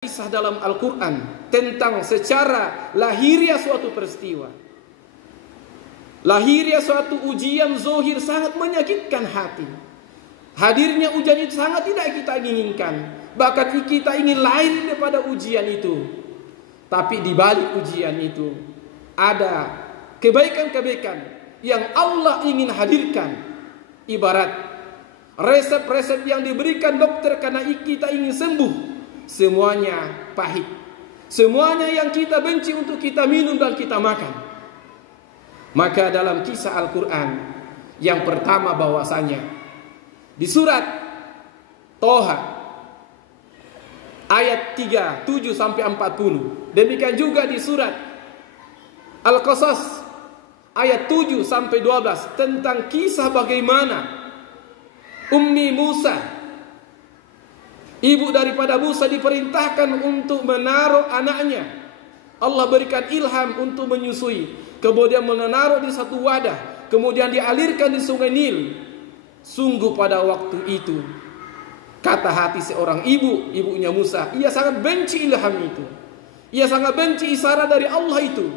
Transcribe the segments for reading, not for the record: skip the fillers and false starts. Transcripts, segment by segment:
Kisah dalam Al-Quran tentang secara lahiriah suatu peristiwa, lahiriah suatu ujian zohir sangat menyakitkan hati. Hadirnya ujian itu sangat tidak kita inginkan, bahkan kita ingin lahir daripada ujian itu. Tapi di balik ujian itu ada kebaikan-kebaikan yang Allah ingin hadirkan. Ibarat resep-resep yang diberikan dokter karena kita ingin sembuh, semuanya pahit. Semuanya yang kita benci untuk kita minum dan kita makan. Maka dalam kisah Al-Quran yang pertama bahwasanya di surat Toha ayat 37 sampai 40. Demikian juga di surat Al-Qasas ayat 7 sampai 12 tentang kisah bagaimana Ummi Musa, ibu daripada Musa, diperintahkan untuk menaruh anaknya. Allah berikan ilham untuk menyusui, kemudian menaruh di satu wadah, kemudian dialirkan di sungai Nil. Sungguh pada waktu itu, kata hati seorang ibu, ibunya Musa, ia sangat benci ilham itu. Ia sangat benci isyarat dari Allah itu.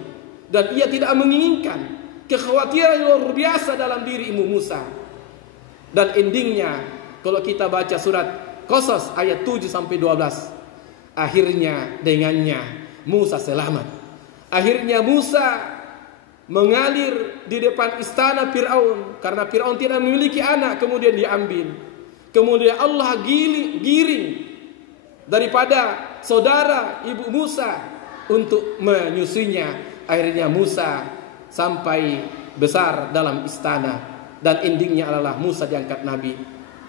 Dan ia tidak menginginkan, kekhawatiran yang luar biasa dalam diri ibu Musa. Dan endingnya, kalau kita baca surat Qasas ayat 7 sampai 12, akhirnya dengannya Musa selamat. Akhirnya Musa mengalir di depan istana Fir'aun karena Fir'aun tidak memiliki anak, kemudian diambil. Kemudian Allah giring daripada saudara ibu Musa untuk menyusuinya. Akhirnya Musa sampai besar dalam istana dan endingnya adalah Musa diangkat nabi.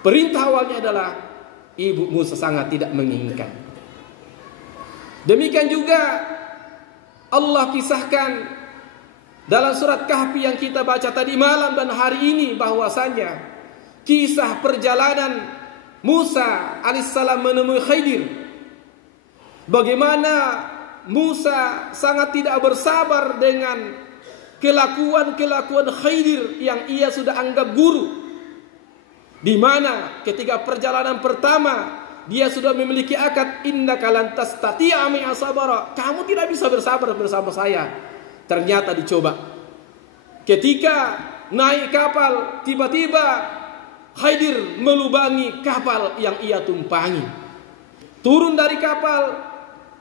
Perintah awalnya adalah ibu Musa sangat tidak menginginkan. Demikian juga Allah kisahkan dalam surat Kahfi yang kita baca tadi malam dan hari ini, bahwasanya kisah perjalanan Musa alaihissalam menemui Khidir. Bagaimana Musa sangat tidak bersabar dengan kelakuan-kelakuan Khidir yang ia sudah anggap guru. Di mana ketika perjalanan pertama dia sudah memiliki akad, innaka lan tastati'a ma'a sabara, kamu tidak bisa bersabar bersama saya. Ternyata dicoba. Ketika naik kapal, tiba-tiba Khidir melubangi kapal yang ia tumpangi. Turun dari kapal,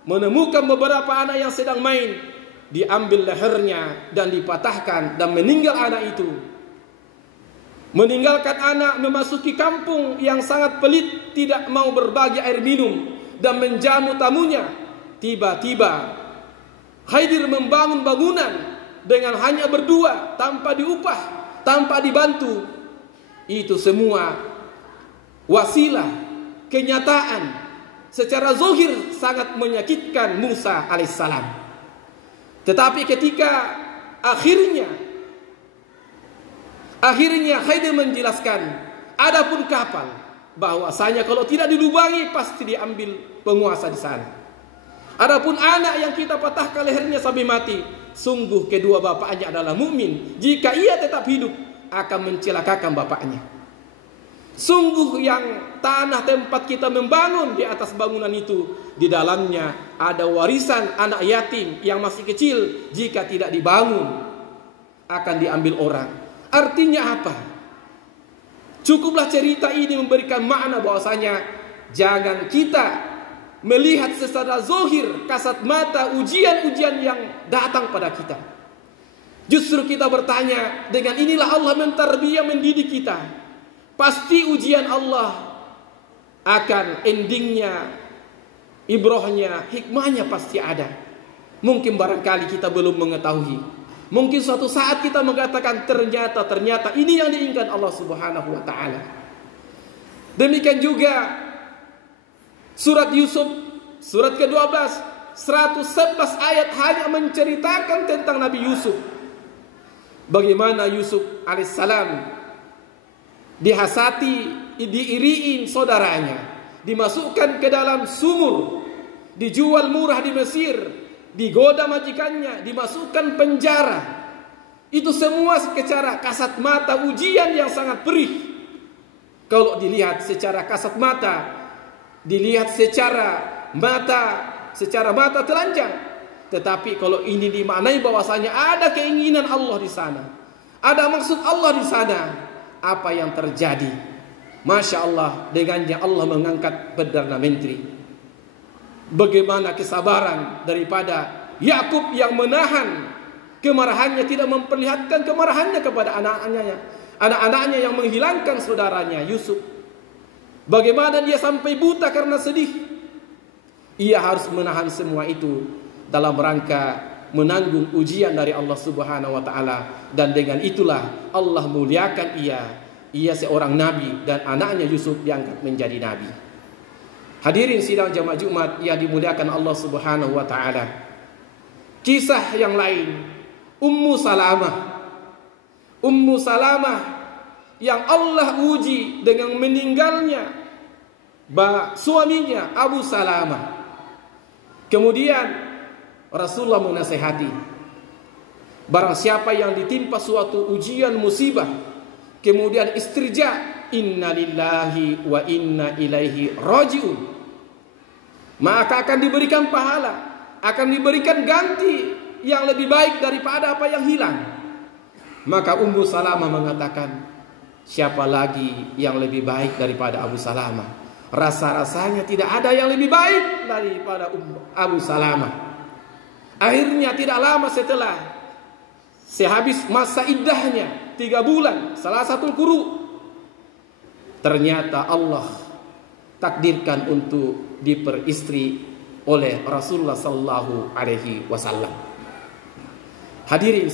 menemukan beberapa anak yang sedang main, diambil lehernya dan dipatahkan dan meninggal anak itu. Meninggalkan anak, memasuki kampung yang sangat pelit, tidak mau berbagi air minum dan menjamu tamunya. Tiba-tiba Khidir membangun bangunan dengan hanya berdua, tanpa diupah, tanpa dibantu. Itu semua wasilah, kenyataan secara zohir sangat menyakitkan Musa alaihissalam. Tetapi ketika akhirnya Khidir menjelaskan, adapun kapal, bahwasanya kalau tidak dilubangi pasti diambil penguasa di sana. Adapun anak yang kita patahkan lehernya sampai mati, sungguh kedua bapaknya adalah mukmin. Jika ia tetap hidup, akan mencelakakan bapaknya. Sungguh yang tanah tempat kita membangun, di atas bangunan itu, di dalamnya ada warisan anak yatim yang masih kecil. Jika tidak dibangun, akan diambil orang. Artinya apa? Cukuplah cerita ini memberikan makna bahwasanya jangan kita melihat secara zohir, kasat mata, ujian-ujian yang datang pada kita. Justru kita bertanya, dengan inilah Allah mentarbiyah, mendidik kita. Pasti ujian Allah akan endingnya, ibrahnya, hikmahnya pasti ada. Mungkin barangkali kita belum mengetahui. Mungkin suatu saat kita mengatakan ternyata ini yang diinginkan Allah Subhanahu wa taala. Demikian juga surat Yusuf, surat ke-12, 111 ayat hanya menceritakan tentang Nabi Yusuf. Bagaimana Yusuf alaihissalam dihasati, diiriin saudaranya, dimasukkan ke dalam sumur, dijual murah di Mesir, digoda majikannya, dimasukkan penjara. Itu semua secara kasat mata ujian yang sangat perih. Kalau dilihat secara kasat mata, dilihat secara secara mata telanjang. Tetapi kalau ini dimaknai bahwasanya ada keinginan Allah di sana, ada maksud Allah di sana, apa yang terjadi? Masya Allah, dengannya Allah mengangkat Perdana Menteri. Bagaimana kesabaran daripada Yakub yang menahan kemarahannya, tidak memperlihatkan kemarahannya kepada anak-anaknya yang menghilangkan saudaranya Yusuf. Bagaimana dia sampai buta karena sedih. Ia harus menahan semua itu dalam rangka menanggung ujian dari Allah Subhanahu wa taala, dan dengan itulah Allah muliakan ia. Ia seorang nabi dan anaknya Yusuf diangkat menjadi nabi. Hadirin sidang jamaah Jumat yang dimuliakan Allah Subhanahu wa taala. Kisah yang lain, Ummu Salamah yang Allah uji dengan meninggalnya suaminya Abu Salamah. Kemudian Rasulullah menasihati, barang siapa yang ditimpa suatu ujian musibah, kemudian istirja, inna lillahi wa inna ilaihi raji'un, maka akan diberikan pahala, akan diberikan ganti yang lebih baik daripada apa yang hilang. Maka Ummu Salamah mengatakan, siapa lagi yang lebih baik daripada Abu Salamah? Rasa-rasanya tidak ada yang lebih baik daripada Abu Salamah. Akhirnya tidak lama setelah sehabis masa iddahnya 3 bulan, salah satu quru, ternyata Allah takdirkan untuk diperistri oleh Rasulullah sallallahu alaihi wasallam. Hadirin